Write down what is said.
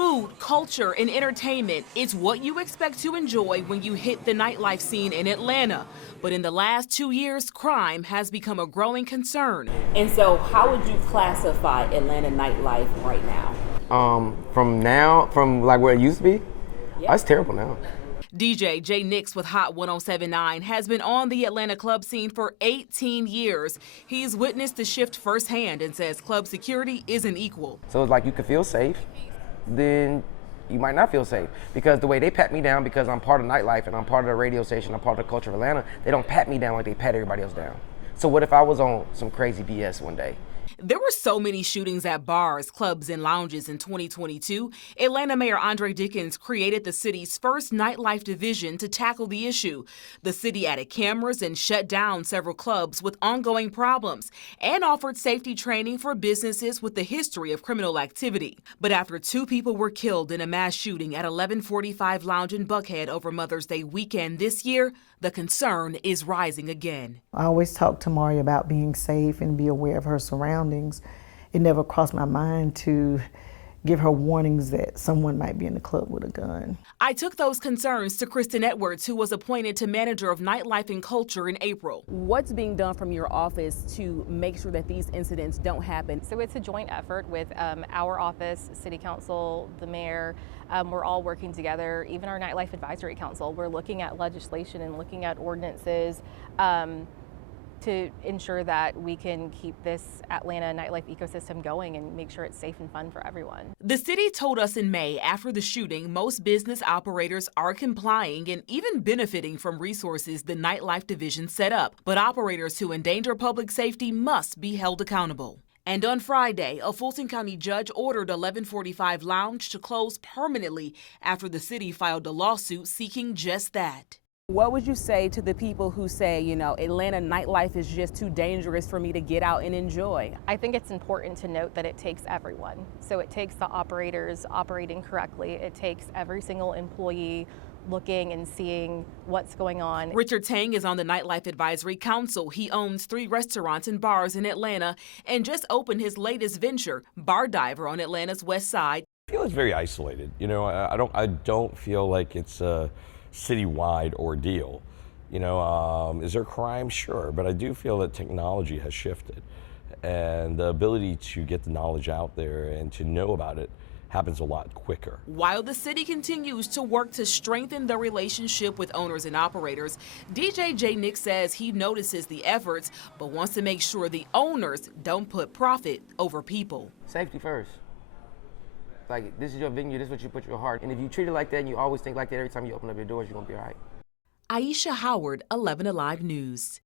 Food, culture, and entertainment, it's what you expect to enjoy when you hit the nightlife scene in Atlanta. But in the last 2 years, crime has become a growing concern. And so how would you classify Atlanta nightlife right now? From like where it used to be, It's terrible now. DJ J Nix with Hot 1079 has been on the Atlanta club scene for 18 years. He's witnessed the shift firsthand and says club security isn't equal. So it's like you can feel safe, then you might not feel safe. Because the way they pat me down, because I'm part of nightlife and I'm part of the radio station, I'm part of the culture of Atlanta, they don't pat me down like they pat everybody else down. So what if I was on some crazy BS one day? There were so many shootings at bars, clubs, and lounges in 2022. Atlanta Mayor Andre Dickens created the city's first nightlife division to tackle the issue. The city added cameras and shut down several clubs with ongoing problems and offered safety training for businesses with a history of criminal activity. But after 2 people were killed in a mass shooting at 1145 Lounge in Buckhead over Mother's Day weekend this year, the concern is rising again. I always talk to Mari about being safe and be aware of her surroundings. It never crossed my mind to give her warnings that someone might be in the club with a gun. I took those concerns to Kristen Edwards, who was appointed to manager of nightlife and culture in April. What's being done from your office to make sure that these incidents don't happen? So it's a joint effort with our office, City Council, the mayor. We're all working together, even our Nightlife Advisory Council. We're looking at legislation and looking at ordinances to ensure that we can keep this Atlanta nightlife ecosystem going and make sure it's safe and fun for everyone. The city told us in May, after the shooting, most business operators are complying and even benefiting from resources the nightlife division set up. But operators who endanger public safety must be held accountable. And on Friday, a Fulton County judge ordered 1145 Lounge to close permanently after the city filed a lawsuit seeking just that. What would you say to the people who say, Atlanta nightlife is just too dangerous for me to get out and enjoy? I think it's important to note that it takes everyone. So it takes the operators operating correctly. It takes every single employee looking and seeing what's going on. Richard Tang is on the Nightlife Advisory Council. He owns 3 restaurants and bars in Atlanta and just opened his latest venture, Bar Diver, on Atlanta's west side. I feel it's very isolated. I don't feel like it's a citywide ordeal. Is there crime? Sure, but I do feel that technology has shifted, and the ability to get the knowledge out there and to know about it happens a lot quicker. While the city continues to work to strengthen the relationship with owners and operators, DJ J Nix says he notices the efforts, but wants to make sure the owners don't put profit over people. Safety first. Like, this is your venue, this is what you put your heart. And if you treat it like that and you always think like that every time you open up your doors, you're gonna be all right. Aisha Howard, 11 Alive News.